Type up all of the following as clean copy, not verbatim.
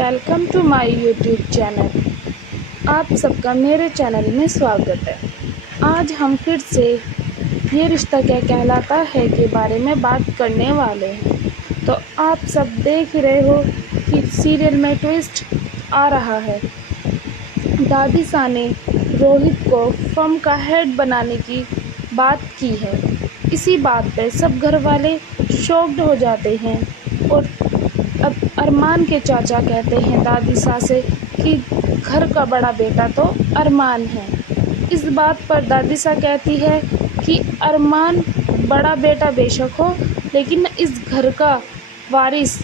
Welcome to my YouTube channel. आप सबका मेरे चैनल में स्वागत है। आज हम फिर से ये रिश्ता क्या कहलाता है के बारे में बात करने वाले हैं। तो आप सब देख ही रहे हो कि सीरियल में ट्विस्ट आ रहा है। दादीसा ने रोहित को फर्म का हेड बनाने की बात की है। इसी बात पे सब घर वाले शॉक्ड हो जाते हैं और अब अरमान के चाचा कहते हैं दादीसा से कि घर का बड़ा बेटा तो अरमान है। इस बात पर दादीसा कहती है कि अरमान बड़ा बेटा बेशक हो, लेकिन इस घर का वारिस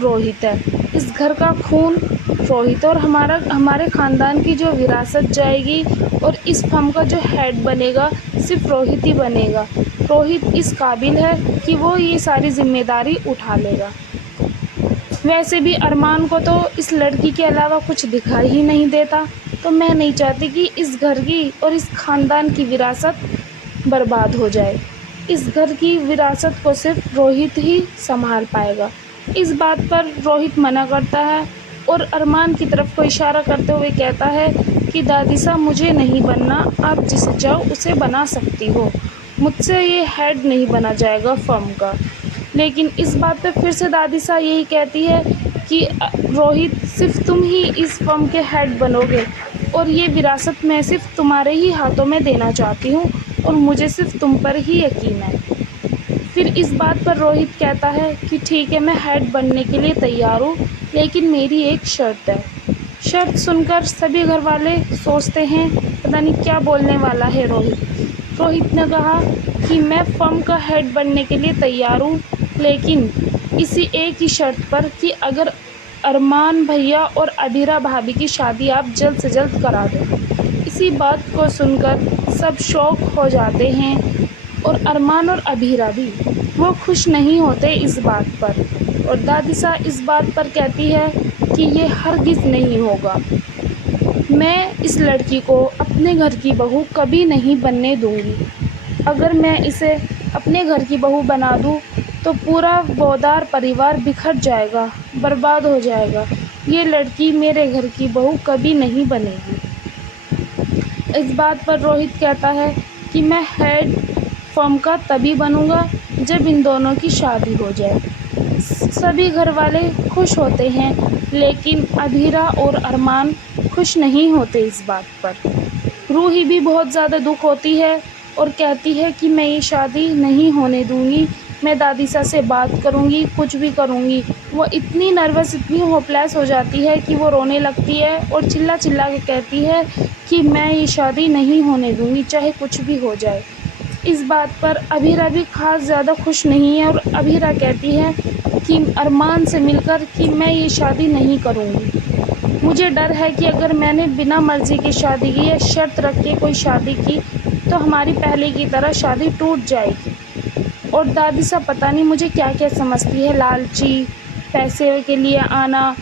रोहित है। इस घर का खून रोहित और हमारे ख़ानदान की जो विरासत जाएगी और इस फर्म का जो हेड बनेगा सिर्फ रोहित ही बनेगा। रोहित इस काबिल है कि वो ये सारी जिम्मेदारी उठा लेगा। वैसे भी अरमान को तो इस लड़की के अलावा कुछ दिखाई ही नहीं देता, तो मैं नहीं चाहती कि इस घर की और इस ख़ानदान की विरासत बर्बाद हो जाए। इस घर की विरासत को सिर्फ रोहित ही संभाल पाएगा। इस बात पर रोहित मना करता है और अरमान की तरफ को इशारा करते हुए कहता है कि दादीसा मुझे नहीं बनना, आप जिसे चाहो उसे बना सकती हो, मुझसे ये हेड नहीं बना जाएगा फर्म का। लेकिन इस बात पे फिर से दादीसा यही कहती है कि रोहित सिर्फ तुम ही इस फर्म के हेड बनोगे और ये विरासत मैं सिर्फ तुम्हारे ही हाथों में देना चाहती हूँ और मुझे सिर्फ तुम पर ही यकीन है। फिर इस बात पर रोहित कहता है कि ठीक है, मैं हेड बनने के लिए तैयार हूँ, लेकिन मेरी एक शर्त है। शर्त सुनकर सभी घर वाले सोचते हैं पता नहीं क्या बोलने वाला है रोहित। रोहित ने कहा कि मैं फर्म का हेड बनने के लिए तैयार हूँ, लेकिन इसी एक ही शर्त पर कि अगर अरमान भैया और अबीरा भाभी की शादी आप जल्द से जल्द करा दें। इसी बात को सुनकर सब शौक हो जाते हैं और अरमान और अबीरा भी वो खुश नहीं होते इस बात पर। और दादीसा इस बात पर कहती है कि ये हरगिज़ नहीं होगा। मैं इस लड़की को अपने घर की बहू कभी नहीं बनने दूंगी। अगर मैं इसे अपने घर की बहू बना दूं तो पूरा बौदार परिवार बिखर जाएगा, बर्बाद हो जाएगा। ये लड़की मेरे घर की बहू कभी नहीं बनेगी। इस बात पर रोहित कहता है कि मैं हेड फर्म का तभी बनूंगा जब इन दोनों की शादी हो जाए। सभी घर वाले खुश होते हैं, लेकिन अबीरा और अरमान खुश नहीं होते इस बात पर। रूही भी बहुत ज़्यादा दुख होती है और कहती है कि मैं ये शादी नहीं होने दूंगी, मैं दादीसा से बात करूंगी, कुछ भी करूंगी। वो इतनी नर्वस, इतनी होपलेस हो जाती है कि वो रोने लगती है और चिल्ला चिल्ला के कहती है कि मैं ये शादी नहीं होने दूंगी, चाहे कुछ भी हो जाए। इस बात पर अबीरा भी खास ज़्यादा खुश नहीं है और अबीरा कहती है कि अरमान से मिलकर कि मैं ये शादी नहीं करूंगी। मुझे डर है कि अगर मैंने बिना मर्ज़ी की शादी की या शर्त रख के कोई शादी की तो हमारी पहले की तरह शादी टूट जाएगी। और दादीसा पता नहीं मुझे क्या क्या समझती है, लालची, पैसे के लिए आना,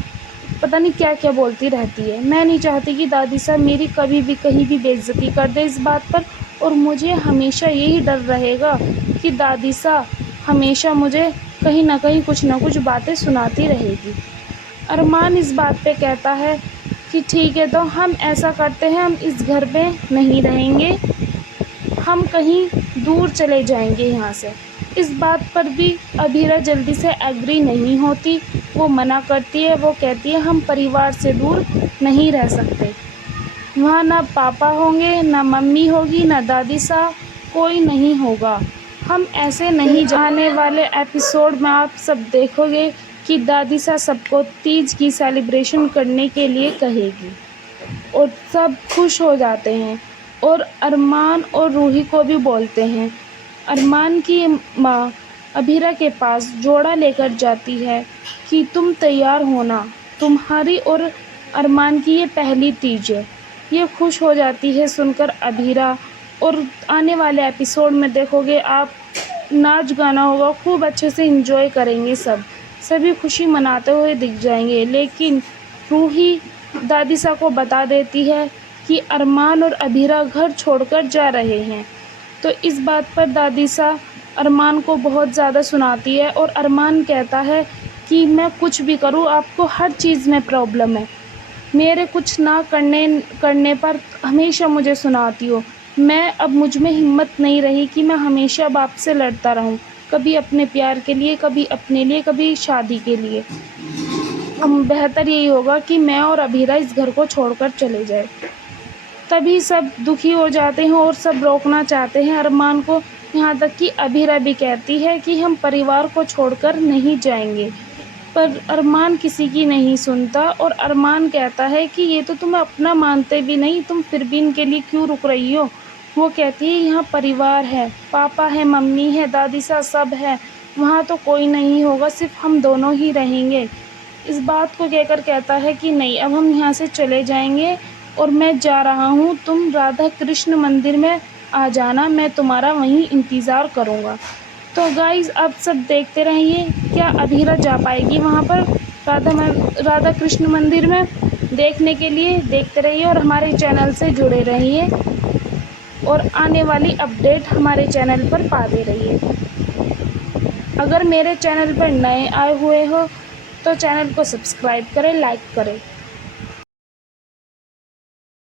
पता नहीं क्या क्या बोलती रहती है। मैं नहीं चाहती कि दादीसा मेरी कभी भी कहीं भी बेइज्जती कर दे इस बात पर, और मुझे हमेशा यही डर रहेगा कि दादीसा हमेशा मुझे कहीं ना कहीं कुछ ना कुछ बातें सुनाती रहेगी। अरमान इस बात पे कहता है कि ठीक है, तो हम ऐसा करते हैं, हम इस घर पे नहीं रहेंगे, हम कहीं दूर चले जाएंगे यहाँ से। इस बात पर भी अबीरा जल्दी से एग्री नहीं होती, वो मना करती है। वो कहती है हम परिवार से दूर नहीं रह सकते, वहाँ ना पापा होंगे, ना मम्मी होगी, ना दादीसा, कोई नहीं होगा, हम ऐसे नहीं। आने वाले एपिसोड में आप सब देखोगे कि दादीसा सबको तीज की सेलिब्रेशन करने के लिए कहेगी और सब खुश हो जाते हैं और अरमान और रूही को भी बोलते हैं। अरमान की माँ अबीरा के पास जोड़ा लेकर जाती है कि तुम तैयार होना, तुम्हारी और अरमान की ये पहली तीज है। ये खुश हो जाती है सुनकर अबीरा, और आने वाले एपिसोड में देखोगे आप, नाच गाना होगा, खूब अच्छे से एंजॉय करेंगे सभी खुशी मनाते हुए दिख जाएंगे। लेकिन रूही दादीसा को बता देती है कि अरमान और अबीरा घर छोड़कर जा रहे हैं। तो इस बात पर दादीसा अरमान को बहुत ज़्यादा सुनाती है और अरमान कहता है कि मैं कुछ भी करूँ आपको हर चीज़ में प्रॉब्लम है। मेरे कुछ ना करने पर हमेशा मुझे सुनाती हो। मैं अब मुझ में हिम्मत नहीं रही कि मैं हमेशा अब आपसे लड़ता रहूँ, कभी अपने प्यार के लिए, कभी अपने लिए, कभी शादी के लिए। बेहतर यही होगा कि मैं और अभीरा इस घर को छोड़कर चले जाएँ। तभी सब दुखी हो जाते हैं और सब रोकना चाहते हैं अरमान को, यहाँ तक कि अभीरा भी कहती है कि हम परिवार को छोड़कर नहीं जाएँगे। पर अरमान किसी की नहीं सुनता और अरमान कहता है कि ये तो तुम्हें अपना मानते भी नहीं, तुम फिर भी इनके लिए क्यों रुक रही हो? वो कहती है यहाँ परिवार है, पापा है, मम्मी है, दादी सास सब है, वहाँ तो कोई नहीं होगा, सिर्फ हम दोनों ही रहेंगे। इस बात को कहकर कहता है कि नहीं, अब हम यहाँ से चले जाएंगे और मैं जा रहा हूँ, तुम राधा कृष्ण मंदिर में आ जाना, मैं तुम्हारा वहीं इंतज़ार करूँगा। तो गाइज़ आप सब देखते रहिए, क्या अधीरा जा पाएगी वहाँ पर राधा कृष्ण मंदिर में? देखने के लिए देखते रहिए और हमारे चैनल से जुड़े रहिए और आने वाली अपडेट हमारे चैनल पर पाते रहिए। अगर मेरे चैनल पर नए आए हुए हो तो चैनल को सब्सक्राइब करें, लाइक करें।